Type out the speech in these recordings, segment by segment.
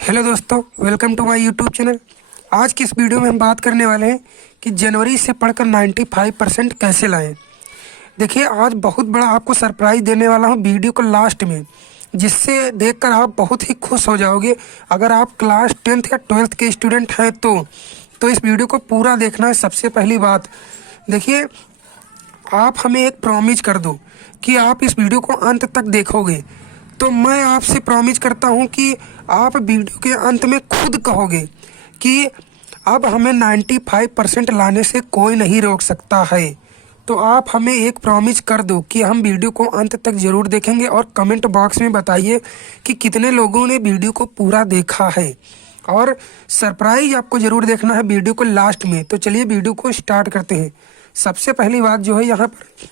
Hello दोस्तों, welcome to my YouTube channel. आज की इस वीडियो में हम बात करने वाले हैं कि जनवरी से पढ़कर 95% कैसे लाएं। देखिए, आज बहुत बड़ा आपको सरप्राइज देने वाला हूं वीडियो को लास्ट में, जिससे देखकर आप बहुत ही खुश हो जाओगे। अगर आप क्लास 10th या 12th के स्टूडेंट हैं तो इस वीडियो को पूरा देखना है। सबसे पहली बात देखिए, आप हमें एक प्रॉमिस कर दो कि आप इस वीडियो को अंत तक देखोगे। तो मैं आपसे प्रॉमिस करता हूं कि आप वीडियो के अंत में खुद कहोगे कि अब हमें 95% लाने से कोई नहीं रोक सकता है। तो आप हमें एक प्रॉमिस कर दो कि हम वीडियो को अंत तक जरूर देखेंगे, और कमेंट बॉक्स में बताइए कि कितने लोगों ने वीडियो को पूरा देखा है। और सरप्राइज आपको जरूर देखना है वीडियो को लास्ट में। तो चलिए वीडियो को स्टार्ट करते हैं। सबसे पहली बात जो है यहाँ पर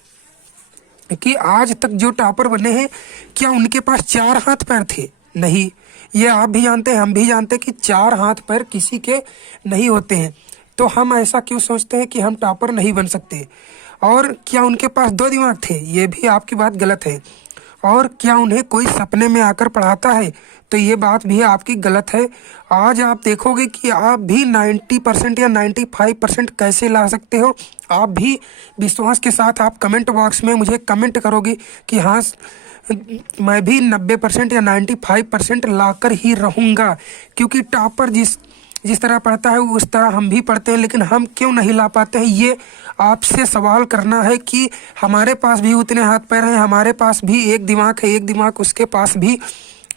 कि आज तक जो टॉपर बने हैं, क्या उनके पास 4 हाथ पैर थे? नहीं। ये आप भी जानते हैं, हम भी जानते हैं कि 4 हाथ पैर किसी के नहीं होते हैं। तो हम ऐसा क्यों सोचते हैं कि हम टॉपर नहीं बन सकते? और क्या उनके पास 2 दिमाग थे? ये भी आपकी बात गलत है। और क्या उन्हें कोई सपने में आकर पढ़ाता है? तो ये बात भी आपकी गलत है। आज आप देखोगे कि आप भी 90% या 95% कैसे ला सकते हो। आप भी विश्वास के साथ आप कमेंट बॉक्स में मुझे कमेंट करोगे कि हाँ, मैं भी 90% या 95% लाकर ही रहूँगा। क्योंकि टॉपर जिस तरह पढ़ता है उस तरह हम भी पढ़ते हैं, लेकिन हम क्यों नहीं ला पाते हैं? ये आपसे सवाल करना है कि हमारे पास भी उतने हाथ पैर हैं, हमारे पास भी एक दिमाग है, एक दिमाग उसके पास भी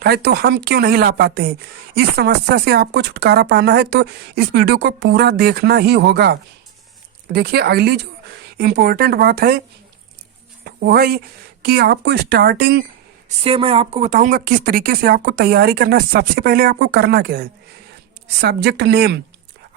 है, तो हम क्यों नहीं ला पाते हैं? इस समस्या से आपको छुटकारा पाना है तो इस वीडियो को पूरा देखना ही होगा। देखिए, अगली जो इम्पोर्टेंट बात है वो है कि आपको स्टार्टिंग से मैं आपको बताऊंगा किस तरीके से आपको तैयारी करना है। सबसे पहले आपको करना क्या है, सब्जेक्ट नेम,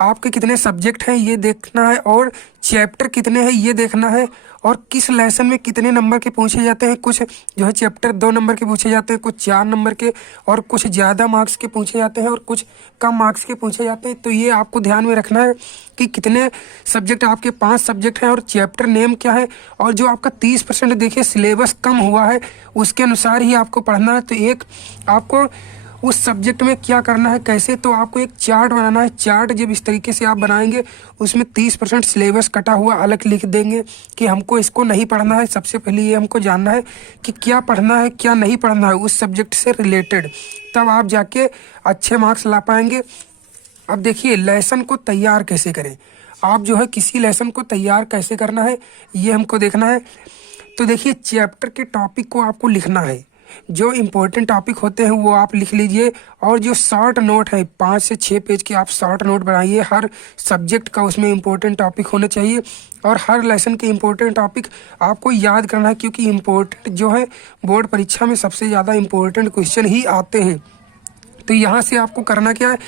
आपके कितने सब्जेक्ट हैं ये देखना है, और चैप्टर कितने हैं ये देखना है, और किस लेसन में कितने नंबर के पूछे जाते हैं। कुछ जो है चैप्टर 2 नंबर के पूछे जाते हैं, कुछ 4 नंबर के, और कुछ ज़्यादा मार्क्स के पूछे जाते हैं, और कुछ कम मार्क्स के पूछे जाते हैं। तो ये आपको ध्यान में रखना है कि कितने सब्जेक्ट, आपके 5 सब्जेक्ट हैं, और चैप्टर नेम क्या है। और जो आपका 30% देखिए सिलेबस कम हुआ है, उसके अनुसार ही आपको पढ़ना है। तो एक आपको उस सब्जेक्ट में क्या करना है, कैसे, तो आपको एक चार्ट बनाना है। चार्ट जब इस तरीके से आप बनाएंगे, उसमें 30% सिलेबस कटा हुआ अलग लिख देंगे कि हमको इसको नहीं पढ़ना है। सबसे पहले ये हमको जानना है कि क्या पढ़ना है, क्या नहीं पढ़ना है उस सब्जेक्ट से रिलेटेड, तब आप जाके अच्छे मार्क्स ला पाएंगे। अब देखिए, लेसन को तैयार कैसे करें। आप जो है किसी लेसन को तैयार कैसे करना है ये हमको देखना है। तो देखिए, चैप्टर के टॉपिक को आपको लिखना है। जो इम्पोर्टेंट टॉपिक होते हैं वो आप लिख लीजिए, और जो शॉर्ट नोट है 5 से 6 पेज के आप शॉर्ट नोट बनाइए। हर सब्जेक्ट का उसमें इम्पोर्टेंट टॉपिक होने चाहिए, और हर लेसन के इम्पोर्टेंट टॉपिक आपको याद करना है, क्योंकि इम्पोर्टेंट जो है बोर्ड परीक्षा में सबसे ज़्यादा इम्पोर्टेंट क्वेश्चन ही आते हैं। तो यहाँ से आपको करना क्या है,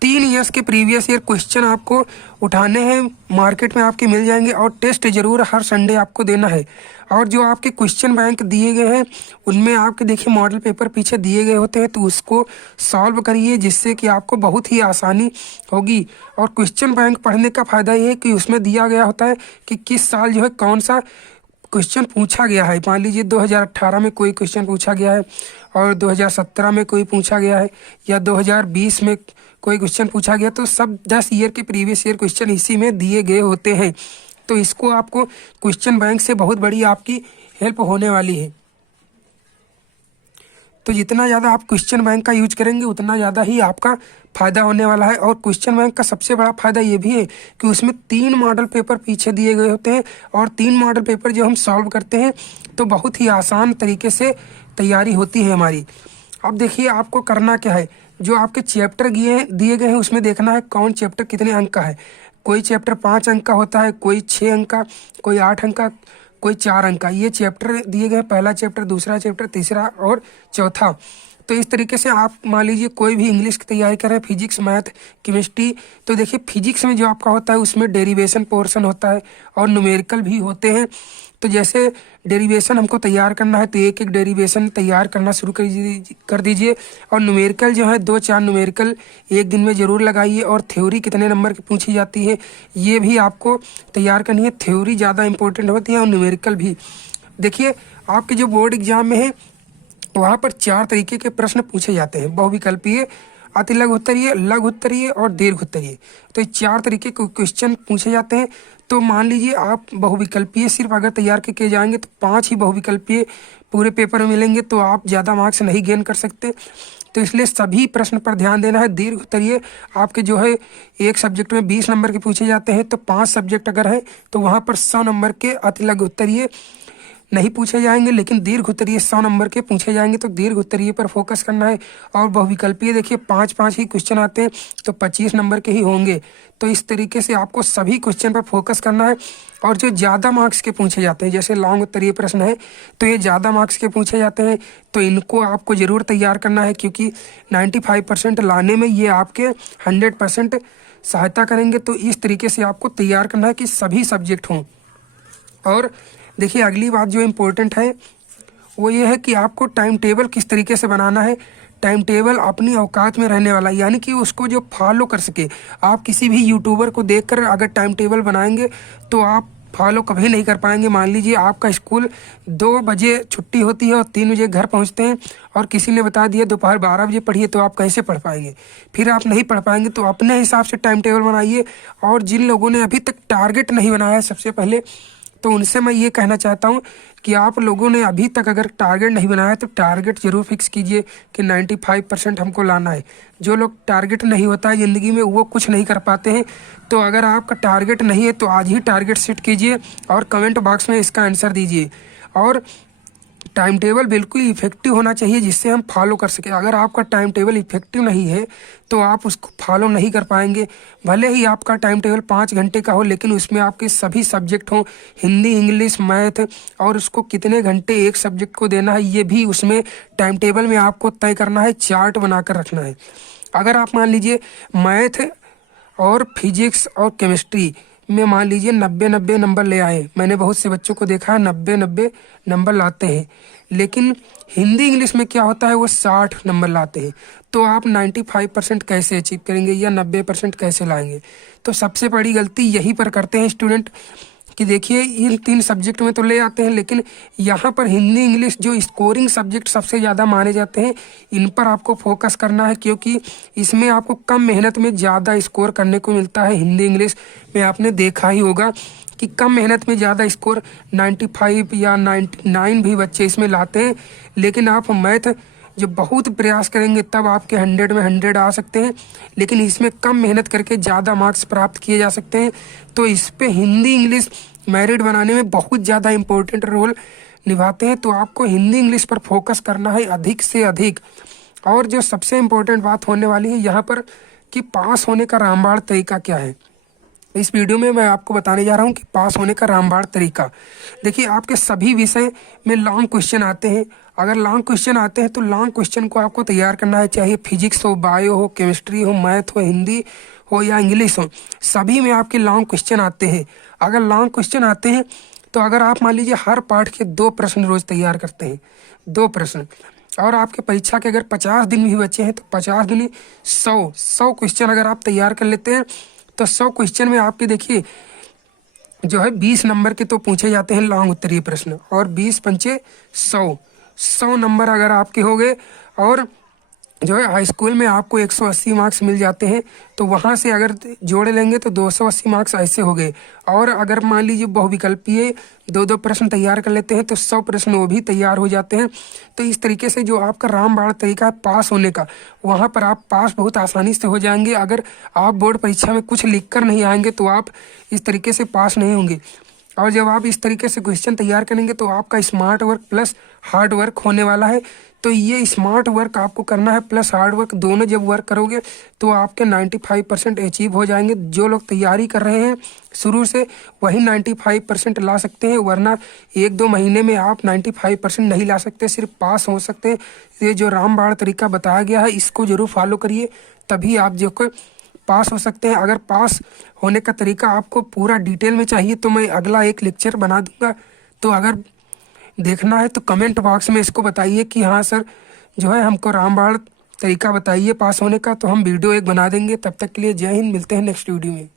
3 ईयर्स के प्रीवियस ईयर क्वेश्चन आपको उठाने हैं, मार्केट में आपके मिल जाएंगे, और टेस्ट जरूर हर संडे आपको देना है। और जो आपके क्वेश्चन बैंक दिए गए हैं उनमें आपके देखिए मॉडल पेपर पीछे दिए गए होते हैं, तो उसको सॉल्व करिए, जिससे कि आपको बहुत ही आसानी होगी। और क्वेश्चन बैंक पढ़ने का फ़ायदा ये है कि उसमें दिया गया होता है कि किस साल जो है कौन सा क्वेश्चन पूछा गया है। मान लीजिए 2018 में कोई क्वेश्चन पूछा गया है, और 2017 में कोई पूछा गया है, या 2020 में कोई क्वेश्चन पूछा गया, तो सब 10 ईयर के प्रीवियस ईयर क्वेश्चन इसी में दिए गए होते हैं। तो इसको आपको क्वेश्चन बैंक से बहुत बड़ी आपकी हेल्प होने वाली है। तो जितना ज़्यादा आप क्वेश्चन बैंक का यूज करेंगे उतना ज़्यादा ही आपका फ़ायदा होने वाला है। और क्वेश्चन बैंक का सबसे बड़ा फ़ायदा ये भी है कि उसमें 3 मॉडल पेपर पीछे दिए गए होते हैं, और 3 मॉडल पेपर जो हम सॉल्व करते हैं तो बहुत ही आसान तरीके से तैयारी होती है हमारी। अब देखिए, आपको करना क्या है, जो आपके चैप्टर दिए गए हैं उसमें देखना है कौन चैप्टर कितने अंक का है। कोई चैप्टर 5 अंक का होता है, कोई 6 अंक का, कोई 8 अंक का, कोई 4 अंक का। ये चैप्टर दिए गए, पहला चैप्टर, दूसरा चैप्टर, तीसरा और चौथा। तो इस तरीके से आप मान लीजिए कोई भी इंग्लिश की तैयारी कर रहे हैं, फिजिक्स, मैथ, केमिस्ट्री, तो देखिए फिजिक्स में जो आपका होता है उसमें डेरिवेशन पोर्शन होता है, और न्यूमेरिकल भी होते हैं। तो जैसे डेरिवेशन हमको तैयार करना है तो एक एक डेरिवेशन तैयार करना शुरू कर दीजिए, और न्यूमेरिकल जो है 2-4 न्यूमेरिकल एक दिन में ज़रूर लगाइए। और थ्योरी कितने नंबर की पूछी जाती है ये भी आपको तैयार करनी है। थ्योरी ज़्यादा इंपॉर्टेंट होती है, और न्यूमेरिकल भी। देखिए, आपके जो बोर्ड एग्जाम में है वहाँ पर 4 तरीके के प्रश्न पूछे जाते हैं, बहुविकल्पीय, अति लघु उत्तरीय, लघु उत्तरीय और दीर्घ उत्तरीय। तो ये 4 तरीके के क्वेश्चन पूछे जाते हैं। तो मान लीजिए आप बहुविकल्पीय सिर्फ अगर तैयार करके जाएंगे तो 5 ही बहुविकल्पीय पूरे पेपर में मिलेंगे, तो आप ज़्यादा मार्क्स नहीं गेन कर सकते। तो इसलिए सभी प्रश्न पर ध्यान देना है। दीर्घ उत्तरीय आपके जो है एक सब्जेक्ट में 20 नंबर के पूछे जाते हैं, तो 5 सब्जेक्ट अगर है तो वहाँ पर 100 नंबर के अति लघु उत्तरीय नहीं पूछे जाएंगे, लेकिन दीर्घ उत्तरीय 100 नंबर के पूछे जाएंगे। तो दीर्घ उत्तरीय पर फोकस करना है। और बहुविकल्पीय देखिए 5-5 ही क्वेश्चन आते हैं, तो 25 नंबर के ही होंगे। तो इस तरीके से आपको सभी क्वेश्चन पर फोकस करना है। और जो ज़्यादा मार्क्स के पूछे जाते हैं, जैसे लॉन्ग उत्तरीय प्रश्न है, तो ये ज़्यादा मार्क्स के पूछे जाते हैं, तो इनको आपको ज़रूर तैयार करना है, क्योंकि 95% लाने में ये आपके 100% सहायता करेंगे। तो इस तरीके से आपको तैयार करना है कि सभी सब्जेक्ट हों। और देखिए अगली बात जो इम्पोर्टेंट है वो ये है कि आपको टाइम टेबल किस तरीके से बनाना है। टाइम टेबल अपनी औकात में रहने वाला, यानी कि उसको जो फॉलो कर सके। आप किसी भी यूट्यूबर को देखकर अगर टाइम टेबल बनाएंगे तो आप फॉलो कभी नहीं कर पाएंगे। मान लीजिए आपका स्कूल 2 बजे छुट्टी होती है और 3 बजे घर पहुंचते हैं, और किसी ने बता दिया दोपहर 12 बजे पढ़िए, तो आप कैसे पढ़ पाएंगे? फिर आप नहीं पढ़ पाएंगे। तो अपने हिसाब से टाइम टेबल बनाइए। और जिन लोगों ने अभी तक टारगेट नहीं बनाया है सबसे पहले, तो उनसे मैं ये कहना चाहता हूँ कि आप लोगों ने अभी तक अगर टारगेट नहीं बनाया तो टारगेट जरूर फिक्स कीजिए कि 95% हमको लाना है। जो लोग टारगेट नहीं होता है ज़िंदगी में वो कुछ नहीं कर पाते हैं। तो अगर आपका टारगेट नहीं है तो आज ही टारगेट सेट कीजिए और कमेंट बॉक्स में इसका आंसर दीजिए। और टाइम टेबल बिल्कुल इफेक्टिव होना चाहिए जिससे हम फॉलो कर सकें। अगर आपका टाइम टेबल इफेक्टिव नहीं है तो आप उसको फॉलो नहीं कर पाएंगे। भले ही आपका टाइम टेबल 5 घंटे का हो, लेकिन उसमें आपके सभी सब्जेक्ट हों, हिंदी, इंग्लिश, मैथ, और उसको कितने घंटे एक सब्जेक्ट को देना है ये भी उसमें टाइम टेबल में आपको तय करना है, चार्ट बनाकर रखना है। अगर आप मान लीजिए मैथ और फिजिक्स और केमिस्ट्री में मान लीजिए 90-90 नंबर ले आए, मैंने बहुत से बच्चों को देखा है 90-90 नंबर लाते हैं, लेकिन हिंदी इंग्लिश में क्या होता है वो 60 नंबर लाते हैं। तो आप 95% कैसे अचीव करेंगे या 90% कैसे लाएंगे? तो सबसे बड़ी गलती यहीं पर करते हैं स्टूडेंट कि देखिए इन 3 सब्जेक्ट में तो ले आते हैं, लेकिन यहाँ पर हिंदी इंग्लिश जो स्कोरिंग सब्जेक्ट सबसे ज़्यादा माने जाते हैं, इन पर आपको फोकस करना है, क्योंकि इसमें आपको कम मेहनत में ज़्यादा स्कोर करने को मिलता है। हिंदी इंग्लिश में आपने देखा ही होगा कि कम मेहनत में ज़्यादा स्कोर 95 या 99 भी बच्चे इसमें लाते हैं। लेकिन आप मैथ जब बहुत प्रयास करेंगे तब आपके 100 में 100 आ सकते हैं, लेकिन इसमें कम मेहनत करके ज़्यादा मार्क्स प्राप्त किए जा सकते हैं। तो इस पे हिंदी इंग्लिश मेरिट बनाने में बहुत ज़्यादा इम्पोर्टेंट रोल निभाते हैं। तो आपको हिंदी इंग्लिश पर फोकस करना है अधिक से अधिक। और जो सबसे इम्पोर्टेंट बात होने वाली है यहाँ पर कि पास होने का रामबाण तरीका क्या है, इस वीडियो में मैं आपको बताने जा रहा हूँ कि पास होने का रामबाण तरीका। देखिए आपके सभी विषय में लॉन्ग क्वेश्चन आते हैं। अगर लॉन्ग क्वेश्चन आते हैं तो लॉन्ग क्वेश्चन को आपको तैयार करना है, चाहे फिजिक्स हो, बायो हो, केमिस्ट्री हो, मैथ हो, हिंदी हो या इंग्लिश हो, सभी में आपके लॉन्ग क्वेश्चन आते हैं। अगर लॉन्ग क्वेश्चन आते हैं तो अगर आप मान लीजिए हर पार्ट के 2 प्रश्न रोज तैयार करते हैं, 2 प्रश्न, और आपके परीक्षा के अगर 50 दिन भी बचे हैं तो 50 दिन 100 क्वेश्चन अगर आप तैयार कर लेते हैं तो 100 क्वेश्चन में आपके देखिए जो है 20 नंबर के तो पूछे जाते हैं लॉन्ग उत्तरीय प्रश्न, और 20 पंचे 100 नंबर अगर आपके हो गए, और जो है हाई स्कूल में आपको 180 मार्क्स मिल जाते हैं, तो वहाँ से अगर जोड़ लेंगे तो 280 मार्क्स ऐसे हो गए। और अगर मान लीजिए बहुविकल्पीय 2-2 प्रश्न तैयार कर लेते हैं तो 100 प्रश्न वो भी तैयार हो जाते हैं। तो इस तरीके से जो आपका रामबाण तरीका है पास होने का, वहाँ पर आप पास बहुत आसानी से हो जाएंगे। अगर आप बोर्ड परीक्षा में कुछ लिख कर नहीं आएंगे तो आप इस तरीके से पास नहीं होंगे। और जब आप इस तरीके से क्वेश्चन तैयार करेंगे तो आपका smart work plus hard work होने वाला है। तो ये स्मार्ट वर्क आपको करना है प्लस हार्ड वर्क, दोनों जब वर्क करोगे तो आपके 95% अचीव हो जाएंगे। जो लोग तैयारी कर रहे हैं शुरू से वही 95% ला सकते हैं, वरना 1-2 महीने में आप 95% नहीं ला सकते, सिर्फ पास हो सकते हैं। ये जो रामबाण तरीका बताया गया है इसको जरूर फॉलो करिए, तभी आप जो पास हो सकते हैं। अगर पास होने का तरीका आपको पूरा डिटेल में चाहिए तो मैं अगला एक लेक्चर बना दूंगा। तो अगर देखना है तो कमेंट बॉक्स में इसको बताइए कि हाँ सर जो है हमको रामबाण तरीका बताइए पास होने का, तो हम वीडियो एक बना देंगे। तब तक के लिए जय हिंद, मिलते हैं नेक्स्ट वीडियो में।